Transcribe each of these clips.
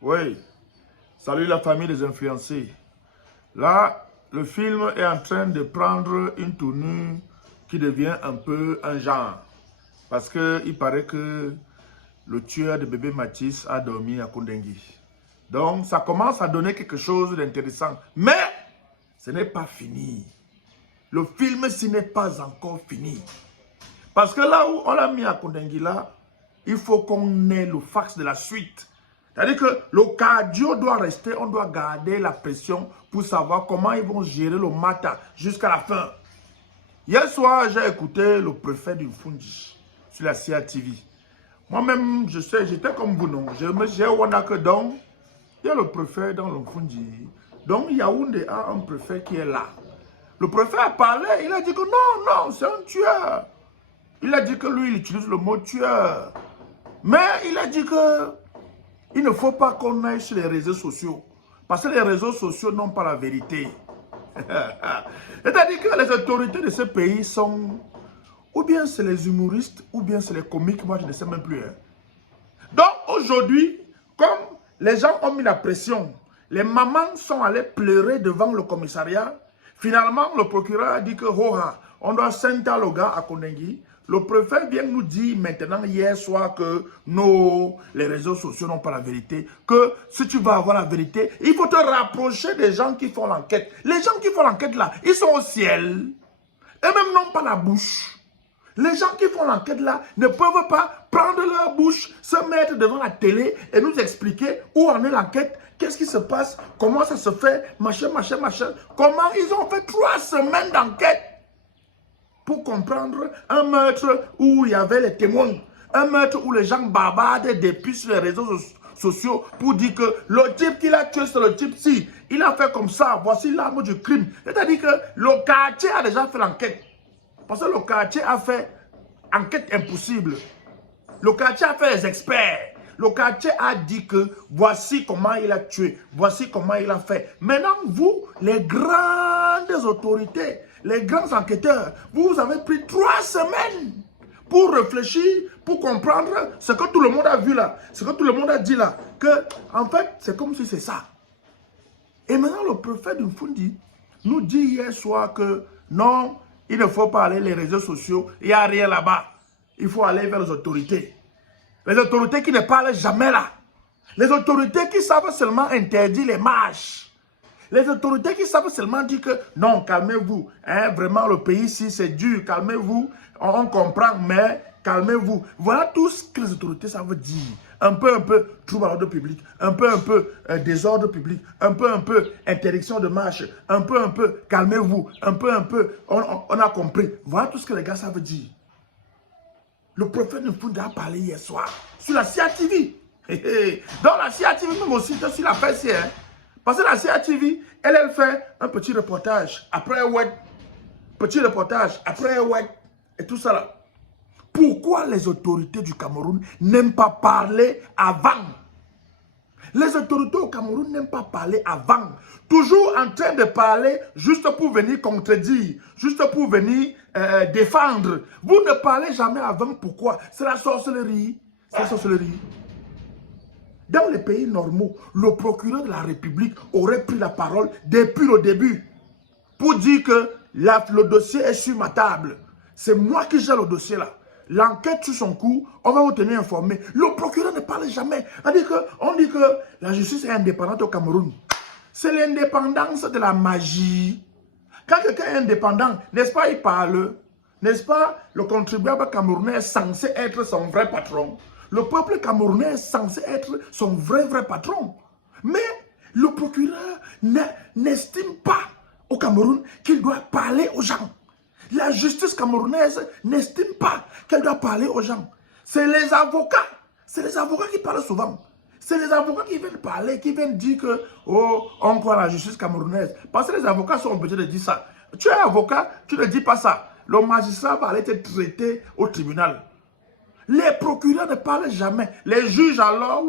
Oui, salut la famille des influencés. Là, le film est en train de prendre une tournure qui devient un peu un genre. Parce qu'il paraît que le tueur de bébé Mathis a dormi à Kondengui. Donc, ça commence à donner quelque chose d'intéressant. Mais, ce n'est pas fini. Le film, ce n'est pas encore fini. Parce que là où on l'a mis à Kondengui, là, il faut qu'on ait le fax de la suite. C'est-à-dire que le cardio doit rester, on doit garder la pression pour savoir comment ils vont gérer le matin jusqu'à la fin. Hier soir, j'ai écouté le préfet du Fundi sur la CATV. Moi-même, je sais, j'étais comme vous, non. J'ai Wanaka, donc, il y a le préfet dans le Fundi. Donc, Yaoundé a un préfet qui est là. Le préfet a parlé, il a dit que non, c'est un tueur. Il a dit que lui, il utilise le mot tueur. Mais il a dit que il ne faut pas qu'on aille sur les réseaux sociaux. Parce que les réseaux sociaux n'ont pas la vérité. C'est-à-dire que les autorités de ce pays sont... Ou bien c'est les humoristes, ou bien c'est les comiques, moi je ne sais même plus. Hein. Donc aujourd'hui, comme les gens ont mis la pression, les mamans sont allées pleurer devant le commissariat. Finalement, le procureur a dit que on doit sentir le gars à Kondengui. Le préfet vient nous dire maintenant, hier soir, que non, les réseaux sociaux n'ont pas la vérité. Que si tu vas avoir la vérité, il faut te rapprocher des gens qui font l'enquête. Les gens qui font l'enquête là, ils sont au ciel. Et même n'ont pas la bouche. Les gens qui font l'enquête là ne peuvent pas prendre leur bouche, se mettre devant la télé et nous expliquer où en est l'enquête, qu'est-ce qui se passe, comment ça se fait, machin. Comment ils ont fait 3 semaines d'enquête pour comprendre un meurtre où il y avait les témoins, un meurtre où les gens bavardent depuis sur les réseaux sociaux pour dire que le type qui l'a tué, c'est le type-ci. Il a fait comme ça, voici l'arme du crime. C'est-à-dire que le quartier a déjà fait l'enquête. Parce que le quartier a fait enquête impossible. Le quartier a fait les experts. Le quartier a dit que voici comment il a tué. Voici comment il a fait. Maintenant, vous, les grandes autorités, les grands enquêteurs, vous avez pris 3 semaines pour réfléchir, pour comprendre ce que tout le monde a vu là. Ce que tout le monde a dit là. Que, en fait, c'est comme si c'est ça. Et maintenant, le préfet du Fundi nous dit hier soir que non, il ne faut pas aller les réseaux sociaux, il n'y a rien là-bas. Il faut aller vers les autorités. Les autorités qui ne parlent jamais là. Les autorités qui savent seulement interdire les marches. Les autorités qui savent seulement dire que non, calmez-vous. Hein, vraiment, le pays ici, c'est dur, calmez-vous. On comprend, mais calmez-vous. Voilà tout ce que les autorités savent dire. Un peu, trouble à l'ordre public. Un peu, désordre public. Un peu, interdiction de marche. Un peu, calmez-vous. Un peu, on a compris. Voilà tout ce que les gars savent dire. Le prophète Nfunda a parlé hier soir sur la CATV. Dans la CATV, même aussi, sur la PCA. Hein. Parce que la CATV, elle fait un petit reportage. Après, ouais. Petit reportage. Après, ouais. Et tout ça là. Pourquoi les autorités du Cameroun n'aiment pas parler avant? Les autorités au Cameroun n'aiment pas parler avant. Toujours en train de parler juste pour venir contredire, juste pour venir défendre. Vous ne parlez jamais avant. Pourquoi? C'est la sorcellerie. C'est la sorcellerie. Dans les pays normaux, le procureur de la République aurait pris la parole depuis le début pour dire que le dossier est sur ma table. C'est moi qui gère le dossier là. L'enquête sur son cours, on va vous tenir informé. Le procureur ne parle jamais. On dit que la justice est indépendante au Cameroun. C'est l'indépendance de la magie. Quand quelqu'un est indépendant, n'est-ce pas, il parle. N'est-ce pas, le contribuable camerounais est censé être son vrai patron. Le peuple camerounais est censé être son vrai patron. Mais le procureur n'estime pas au Cameroun qu'il doit parler aux gens. La justice camerounaise n'estime pas qu'elle doit parler aux gens. C'est les avocats. C'est les avocats qui parlent souvent. C'est les avocats qui viennent parler, qui viennent dire que, oh, on croit à la justice camerounaise. Parce que les avocats sont obligés de dire ça. Tu es avocat, tu ne dis pas ça. Le magistrat va aller te traiter au tribunal. Les procureurs ne parlent jamais. Les juges alors,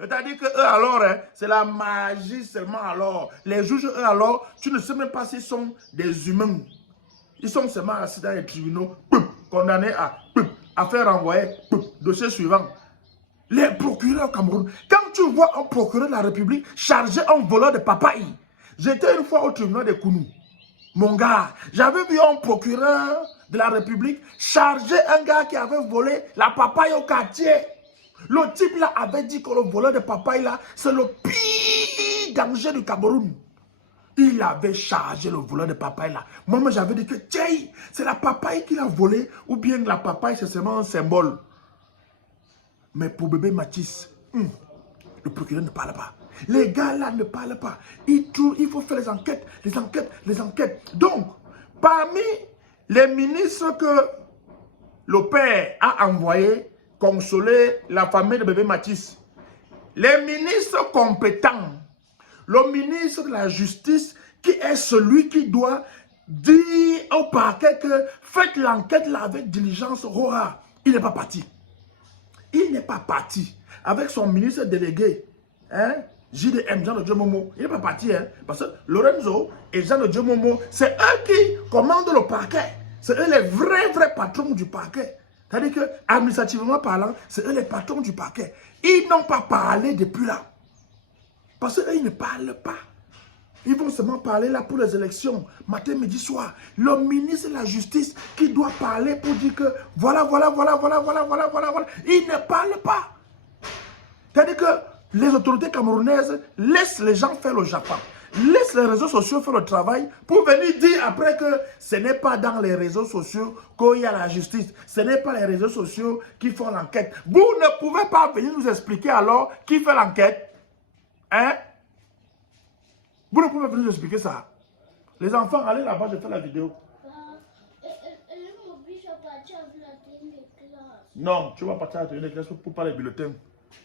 c'est-à-dire que eux alors, hein, c'est la magie seulement alors. Les juges, eux alors, tu ne sais même pas s'ils sont des humains. Ils sont seulement assis dans les tribunaux, condamnés à faire renvoyer, dossier suivant. Les procureurs au Cameroun, quand tu vois un procureur de la République charger un voleur de papaye, j'étais une fois au tribunal de Kounou. Mon gars, j'avais vu un procureur de la République charger un gars qui avait volé la papaye au quartier. Le type là avait dit que le voleur de papaye là, c'est le pire danger du Cameroun. Il avait chargé le voleur de papaye là. Moi, j'avais dit que tiens, c'est la papaye qu'il a volé ou bien la papaye c'est seulement un symbole. Mais pour bébé Mathis, le procureur ne parle pas. Les gars là ne parlent pas. Il faut faire les enquêtes, les enquêtes, les enquêtes. Donc, parmi les ministres que le père a envoyé consoler la famille de bébé Mathis, les ministres compétents, le ministre de la Justice, qui est celui qui doit dire au parquet que faites l'enquête là avec diligence, il n'est pas parti. Il n'est pas parti avec son ministre délégué, hein, JDM, Jean de Dieu Momo. Il n'est pas parti, hein, parce que Lorenzo et Jean de Dieu Momo, c'est eux qui commandent le parquet. C'est eux les vrais patrons du parquet. C'est-à-dire que, administrativement parlant, c'est eux les patrons du parquet. Ils n'ont pas parlé depuis là. Parce qu'eux, ils ne parlent pas. Ils vont seulement parler là pour les élections, matin, midi, soir. Le ministre de la Justice qui doit parler pour dire que voilà. Il ne parle pas. C'est-à-dire que les autorités camerounaises laissent les gens faire le Japon. Laissent les réseaux sociaux faire le travail pour venir dire après que ce n'est pas dans les réseaux sociaux qu'il y a la justice. Ce n'est pas les réseaux sociaux qui font l'enquête. Vous ne pouvez pas venir nous expliquer alors qui fait l'enquête. Hein? Vous ne pouvez pas venir nous expliquer ça. Les enfants, allez là-bas, je fais la vidéo. Non, tu vas partir à la tenue de classe pour pas les bulletins.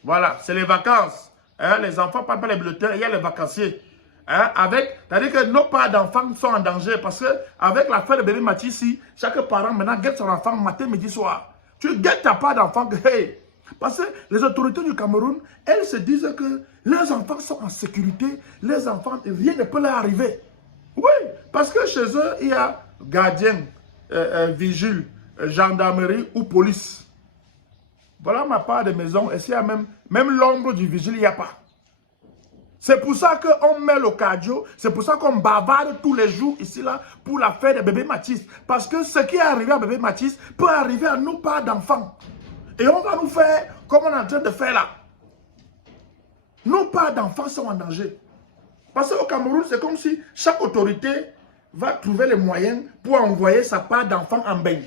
Voilà, c'est les vacances. Hein? Les enfants ne parlent pas les bulletins, il y a les vacanciers. Hein? C'est-à-dire que nos parents d'enfants sont en danger parce qu'avec l'affaire de bébé Mathis ici, chaque parent maintenant guette son enfant matin, midi, soir. Tu guettes ta part d'enfant que, hey, parce que les autorités du Cameroun, elles se disent que les enfants sont en sécurité, les enfants, rien ne peut leur arriver. Oui, parce que chez eux, il y a gardien, vigile, gendarmerie ou police. Voilà ma part de maison, et s'il y a même l'ombre du vigile, il n'y a pas. C'est pour ça qu'on met le cardio, c'est pour ça qu'on bavarde tous les jours ici là pour l'affaire de bébé Mathis. Parce que ce qui est arrivé à bébé Mathis peut arriver à nos parents d'enfants. Et on va nous faire comme on est en train de faire là. Nos parents d'enfants sont en danger. Parce qu'au Cameroun, c'est comme si chaque autorité va trouver les moyens pour envoyer sa part d'enfants en bain.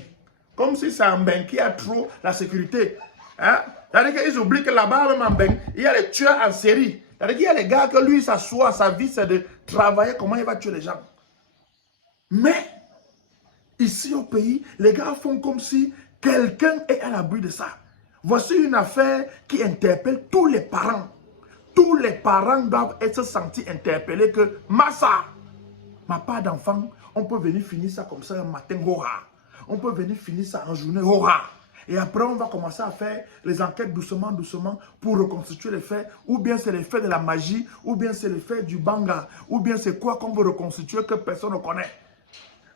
Comme si c'est en bain qui a trop la sécurité. Hein? C'est-à-dire qu'ils oublient que là-bas, même en bain, il y a les tueurs en série. C'est-à-dire qu'il y a les gars que lui, s'assoit, sa vie, c'est de travailler comment il va tuer les gens. Mais, ici au pays, les gars font comme si quelqu'un est à l'abri de ça. Voici une affaire qui interpelle tous les parents. Tous les parents doivent être sentis interpellés que Massa, ma part d'enfant, on peut venir finir ça comme ça un matin, on peut venir finir ça en journée, et après on va commencer à faire les enquêtes doucement pour reconstituer les faits, ou bien c'est les faits de la magie, ou bien c'est les faits du banga, ou bien c'est quoi qu'on veut reconstituer que personne ne connaît.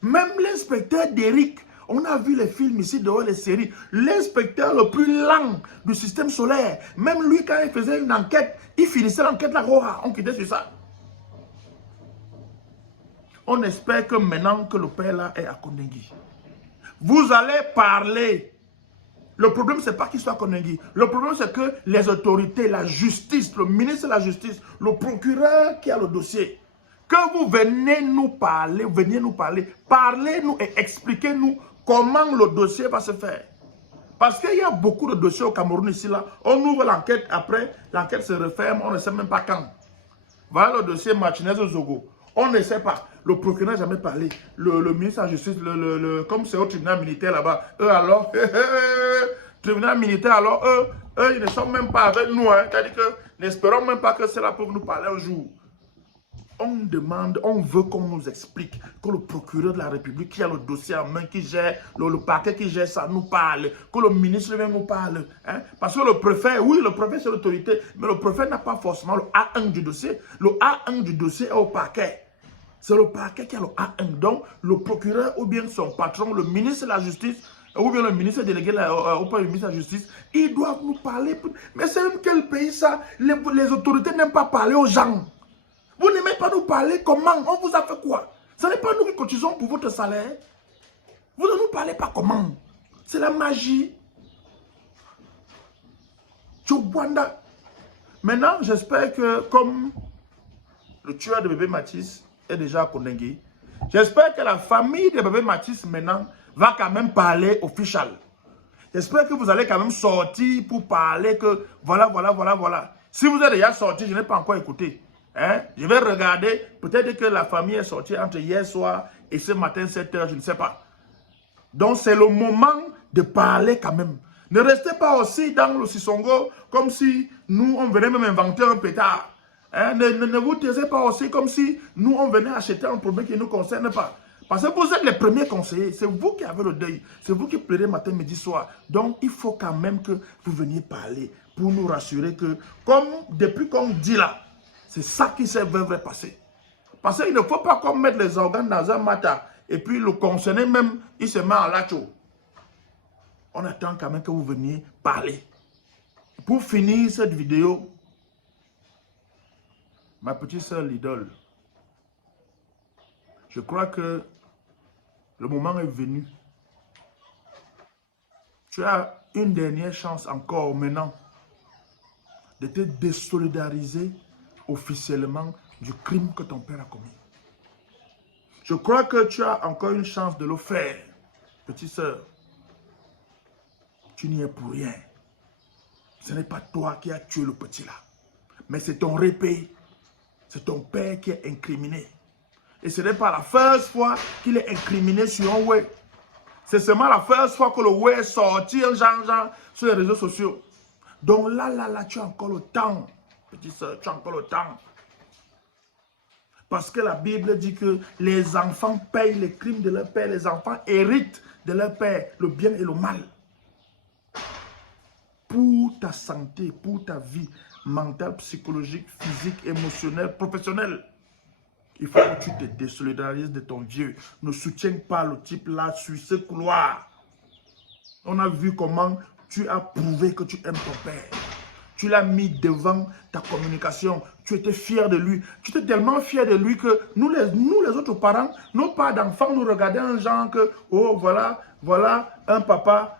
Même l'inspecteur d'Eric, on a vu les films ici dehors, les séries. L'inspecteur le plus lent du système solaire, même lui, quand il faisait une enquête, il finissait l'enquête là, on quittait sur ça. On espère que maintenant que le père là est à Kondengi, vous allez parler. Le problème, ce n'est pas qu'il soit à Kondengi. Le problème, c'est que les autorités, la justice, le ministre de la Justice, le procureur qui a le dossier, que vous veniez nous parler, parlez-nous et expliquez-nous comment le dossier va se faire. Parce qu'il y a beaucoup de dossiers au Cameroun ici, là. On ouvre l'enquête, après, l'enquête se referme, on ne sait même pas quand. Voilà le dossier Martinez-Zogo. On ne sait pas. Le procureur n'a jamais parlé. Le ministre de la Justice, comme c'est au tribunal militaire là-bas, eux alors, tribunal militaire alors, eux, ils ne sont même pas avec nous. Hein. C'est-à-dire que n'espérons même pas que c'est là pour nous parler un jour. On demande, on veut qu'on nous explique, que le procureur de la République qui a le dossier en main, qui gère, le parquet qui gère ça, nous parle, que le ministre même nous parle. Hein? Parce que le préfet, oui, le préfet c'est l'autorité, mais le préfet n'a pas forcément le A1 du dossier. Le A1 du dossier est au parquet. C'est le parquet qui a le A1. Donc, le procureur ou bien son patron, le ministre de la Justice, ou bien le ministre délégué au Premier ministre de la Justice, ils doivent nous parler. Mais c'est même quel pays ça? Les autorités n'aiment pas parler aux gens. Vous n'aimez pas nous parler comment? On vous a fait quoi? Ce n'est pas nous qui cotisons pour votre salaire. Vous ne nous parlez pas comment? C'est la magie. Tchoukwanda. Maintenant, j'espère que comme le tueur de bébé Mathis est déjà à Kondengue, j'espère que la famille de bébé Mathis maintenant va quand même parler officiel. J'espère que vous allez quand même sortir pour parler que voilà. Si vous êtes déjà sorti, je n'ai pas encore écouté. Hein? Je vais regarder, peut-être que la famille est sortie entre hier soir et ce matin 7 h, je ne sais pas. Donc c'est le moment de parler quand même. Ne restez pas aussi dans le Sissongo comme si nous on venait même inventer un pétard. Hein? Ne vous taisez pas aussi comme si nous on venait acheter un problème qui ne nous concerne pas. Parce que vous êtes les premiers conseillers, c'est vous qui avez le deuil, c'est vous qui pleurez matin, midi, soir. Donc il faut quand même que vous veniez parler pour nous rassurer que, comme depuis qu'on dit là, c'est ça qui s'est vraiment passé. Parce qu'il ne faut pas qu'on mette les organes dans un matin et puis le concerné même, il se met en lacho. On attend quand même que vous veniez parler. Pour finir cette vidéo, ma petite soeur l'idole, je crois que le moment est venu. Tu as une dernière chance encore maintenant de te désolidariser officiellement du crime que ton père a commis. Je crois que tu as encore une chance de le faire, petite soeur. Tu n'y es pour rien. Ce n'est pas toi qui as tué le petit là, mais c'est ton répé. C'est ton père qui est incriminé. Et ce n'est pas la first fois qu'il est incriminé sur un web. C'est seulement la first fois que le web est sorti genre sur les réseaux sociaux. Donc là, tu as encore le temps. Petite soeur, tu as encore le temps. Parce que la Bible dit que les enfants payent les crimes de leur père. Les enfants héritent de leur père le bien et le mal. Pour ta santé, pour ta vie mentale, psychologique, physique, émotionnelle, professionnelle, il faut que tu te désolidarises de ton vieux. Ne soutiens pas le type là sur ce couloir. On a vu comment tu as prouvé que tu aimes ton père. Tu l'as mis devant ta communication. Tu étais fier de lui. Tu étais tellement fier de lui que nous les autres parents, nos parents d'enfants, nous regardaient un genre que, oh voilà un papa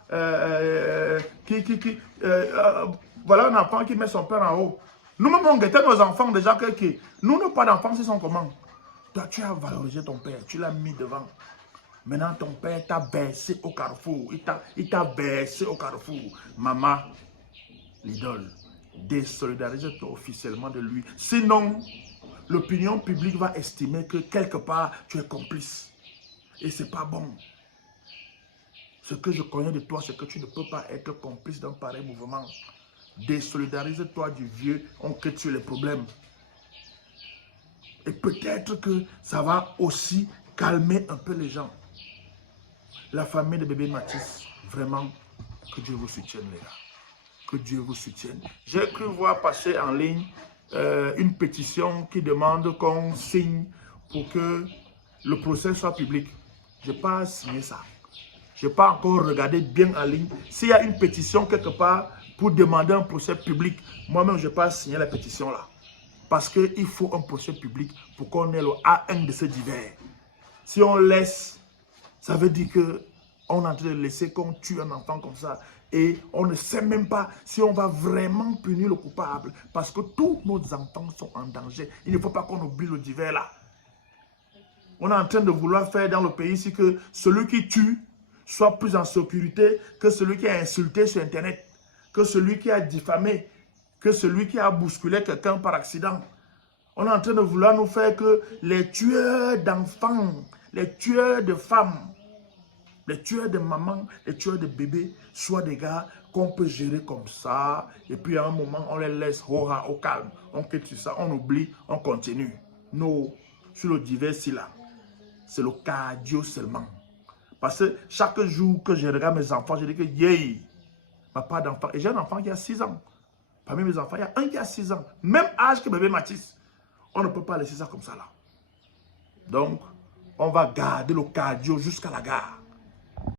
voilà un enfant qui met son père en haut. Nous-mêmes, on guettait nos enfants déjà que nous, nos parents d'enfants, ils sont comment? Toi, tu as valorisé ton père. Tu l'as mis devant. Maintenant, ton père t'a baissé au carrefour. Il t'a baissé au carrefour. Maman, l'idole, désolidarise-toi officiellement de lui. Sinon, l'opinion publique va estimer que quelque part, tu es complice. Et ce n'est pas bon. Ce que je connais de toi, c'est que tu ne peux pas être complice d'un pareil mouvement. Désolidarise-toi du vieux, on crée les problèmes. Et peut-être que ça va aussi calmer un peu les gens. La famille de bébé Mathis, vraiment, que Dieu vous soutienne, les gars. Que Dieu vous soutienne. J'ai cru voir passer en ligne une pétition qui demande qu'on signe pour que le procès soit public. Je n'ai pas signé ça. Je n'ai pas encore regardé bien en ligne. S'il y a une pétition quelque part pour demander un procès public, moi-même, je n'ai pas signé la pétition là. Parce qu'il faut un procès public pour qu'on ait le A1 de ce divers. Si on laisse, ça veut dire qu'on est en train de laisser qu'on tue un enfant comme ça. Et on ne sait même pas si on va vraiment punir le coupable. Parce que tous nos enfants sont en danger. Il ne faut pas qu'on oublie le divers là. On est en train de vouloir faire dans le pays ici que celui qui tue soit plus en sécurité que celui qui a insulté sur Internet, que celui qui a diffamé, que celui qui a bousculé quelqu'un par accident. On est en train de vouloir nous faire que les tueurs d'enfants, les tueurs de femmes, les tueurs de mamans, les tueurs de bébés soient des gars qu'on peut gérer comme ça. Et puis à un moment, on les laisse au calme. On quitte sur ça, on oublie, on continue. Non, sur le divers là, c'est le cardio seulement. Parce que chaque jour que je regarde mes enfants, je dis que yay, papa d'enfant. Et j'ai un enfant qui a 6 ans. Parmi mes enfants, il y a un qui a 6 ans. Même âge que bébé Mathis. On ne peut pas laisser ça comme ça là. Donc, on va garder le cardio jusqu'à la gare.